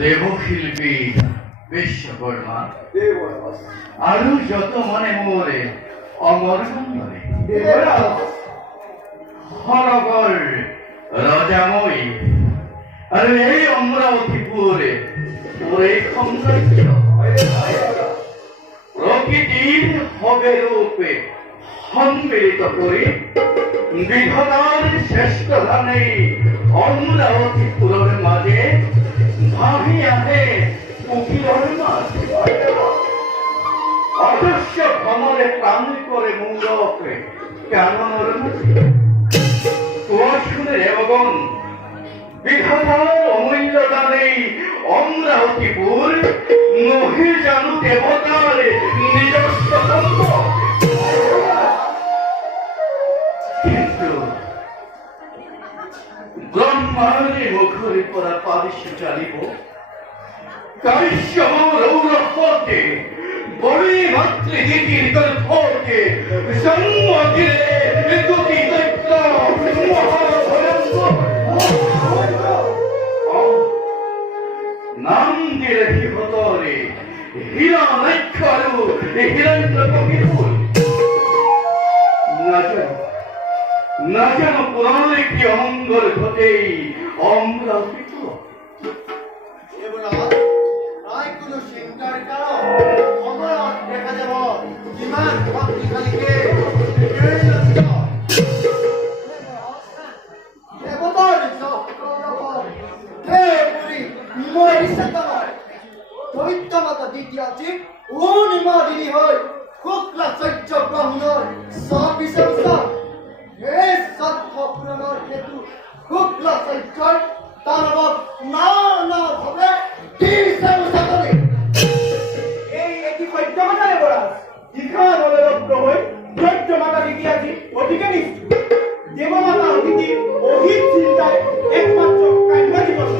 দেবশিল্পী বিশ্বকর্মা আরো যত মনে মোরে অমর সুন্দরী হরগর রাজাময়ী আর এই অমরাবতীপুরে ওরে সৌন্দর্য প্রকৃতির হবে রূপে সম্মিলিত করে বিধাতার শ্রেষ্ঠ ধানে অমরাবতীপুরের মাঝে ভাবি আহে উকিলের মাঝে অদৃশ্য ভ্রমণে প্রাণ করে মূলকে কেমন তোমার শুনে এবং বিধাতার অমূল্য দানে অমরাবতীপুর নহি জানু দেবতার নিজস্ব সম্পদ কিন্তু ব্রহ্মাণ্ডে মুখরে পরা পারিশ্য চালিব কারিশ্য রৌরপতে বড়ি মাতৃগীতির কল্পকে সম্মতিরে গতি দৈত্য মহাভয়ঙ্কর নাম দিলে হিহতরে হীরা নৈক্ষারু হিরণ্য কবিপুর না যেন পুরাণ একটি অমঙ্গল ঘটেই অমরাবতীপুর কোনো চিন্তার কারণ অমরাবত দেখা যাব বিমান ভক্তিশালীকে পবিত্রমাতা দ্বিতীয় আছে ও নিমাদিনী হয় শুক্লা চৈত্য ব্রাহ্মণৰ সবিশেষ এই সত্য পুরাণৰ হেতু শুক্লা চৈত্ৰৰ তাণ্ডৱ নানা ভাৱে এই এটি সত্যমাতাৰে বৰা দীঘা নলৰক্ত হৈ সত্যমাতা দ্বিতীয় আছে অধিকে নিষ্ঠুৰ দেৱমাতা অতিথি অহিত চিন্তায় একমাত্ৰ কাম্য দিবস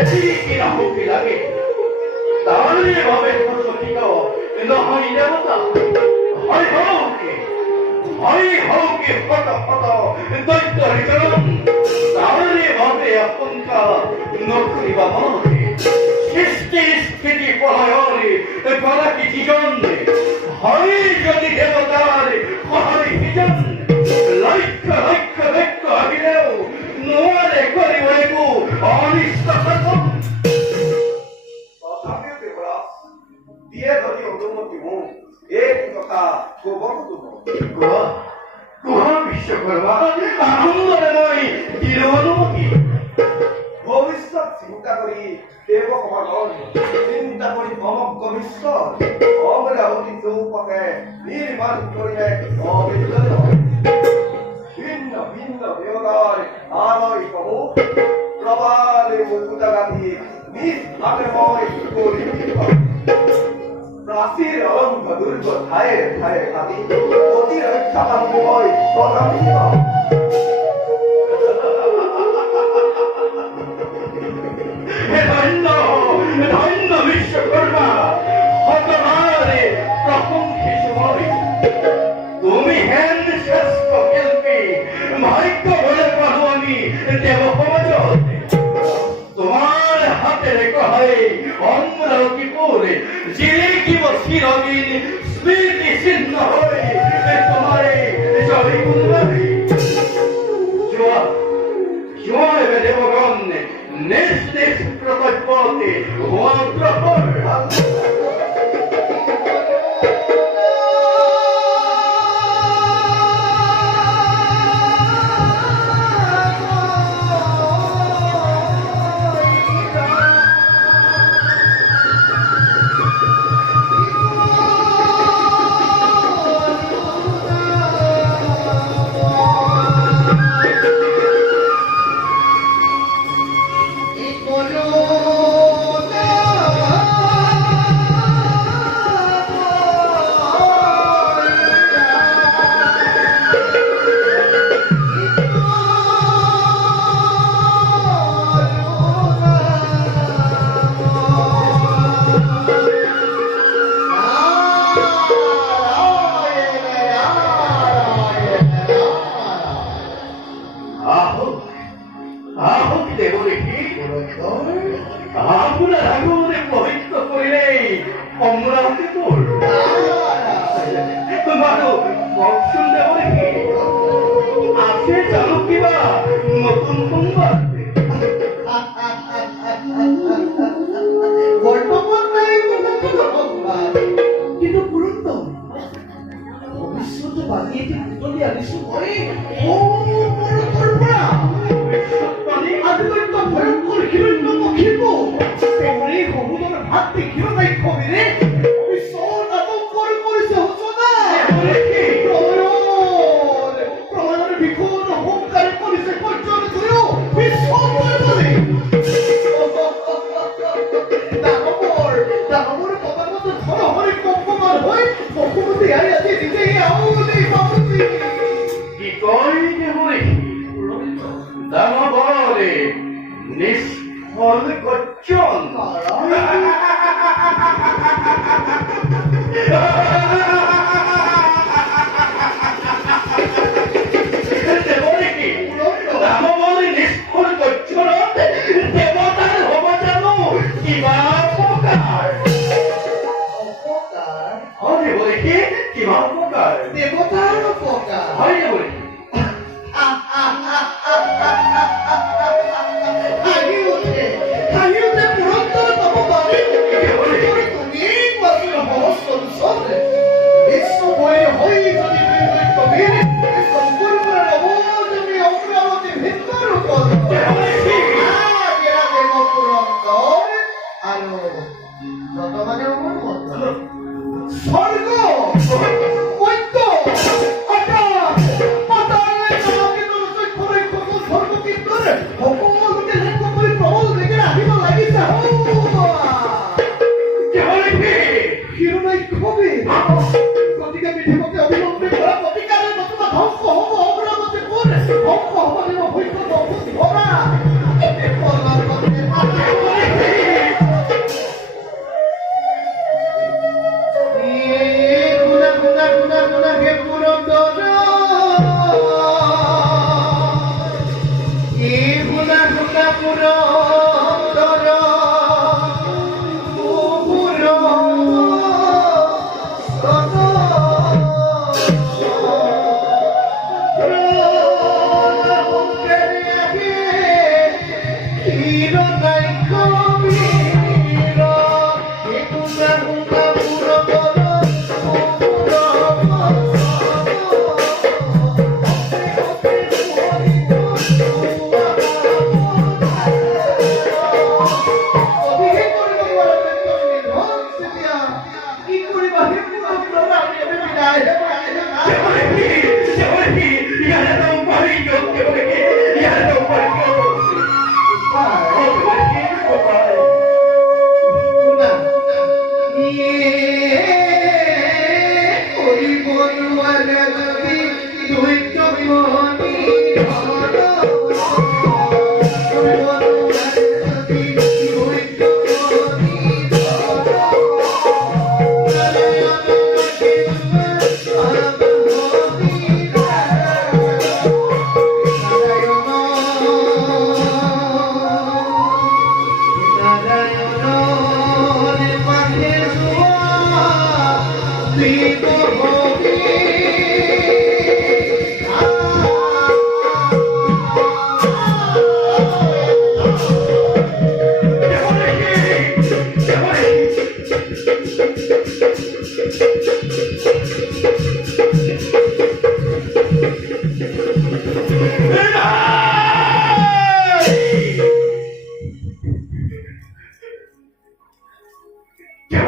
সেদিকে রাহুকে লাগে তাহলে ভাবে সঠিক নহয় দেবতা হয় হৌকে ফট দৈত্য হরিচরণ তাহলে ভাবে আপনকা নকরিবা মনে সৃষ্টি স্থিতি পরায়ণে করা কি জীবন হয় যদি দেবতার হয় বিজন লক্ষ্য লক্ষ্য আহিলেও নোয়ারে করিব একু অনিষ্ট শাসন তথাপিও দেবৰাজ দিয়ে যদি অনুমতি মোক এই কথা কব কুহা বিশ্বকর্মা আনন্দরে মই দিল অনুমতি ভবিষ্যৎ চিন্তা কৰি দেৱসমাগম চিন্তা কৰি সমগ্ৰ বিশ্ব অমৰাৱতী চৌপাশে নিৰ্মাণ কৰিলে অবিচ্ছেদ্য ভিন্ন ভিন্ন দেৱতাৰ আলয়সমূহ প্ৰবালে মুকুতা গাঁঠি নিজ হাতে মই কৰি প্ৰাচীৰ অলংঘ দুৰ্গ ঠায়ে ঠায়ে কাটি প্ৰতিৰক্ষা বান্ধি মই বনামি ধন্য বিশ্বকর্মা হতভারে প্রশংসি সময় তুমি হেন শ্রেষ্ঠ শিল্পী ভাগ্য বলে পাবো আমি দেব সমাজ তোমার হাতে রেখা হয় অমরাবতী পরে জিলিকিব চিরদিন স্মৃতি চিহ্ন হয়ে তোমারে চলে গুণবাবি জয় দেবগণ নিজ নিজ প্রকল্পতে অগ্রসর আপনার আগমনে পবিত্র করিলে অমরাবতী তোর মারো মকসুল দেব রেখে আছে জানো কিবা নতুন সংবাদ কিন্তু গুৰুত্ব ভৱিষ্যতে বাণী এটি বুটলি আনিছো মই আদিত্য ভয়ঙ্কর হিরণ্যমুখীব তেমনি সমুদর ভাত দেখিব নাই কবিরে ভবিষ্যৎ আতঙ্কর কৰিছে সূচনা প্ৰমাণৰ বিখন অহংকাৰ কৰিছে পৰ্যন্ত কৰিও বিশ্বত কৰিবলৈ দানৱৰ পতানত ধৰহৰি কম্পমান হৈ বসুমতী আই আজি নিজেই আউলি পাউছি কি কই দেব দানবরে নিষ্ফল গর্জন দানবরে নিষ্ফল গর্জন দেবতার হব জানো কিবা অপকার হয় দেব দেখি কিবা অপকার দেবতার অপকার হয় দেব দেখি স্বর্গ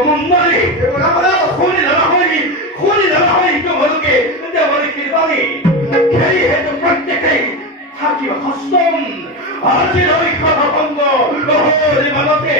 মন্ডলী খুনি ধরা হয় তোমালোকে দেৱৰী কৃপালী সেই হেতু প্ৰত্যেকেই থাকিব সষ্টম আজিলৈ খাব ভংগ নহ'লে মানতে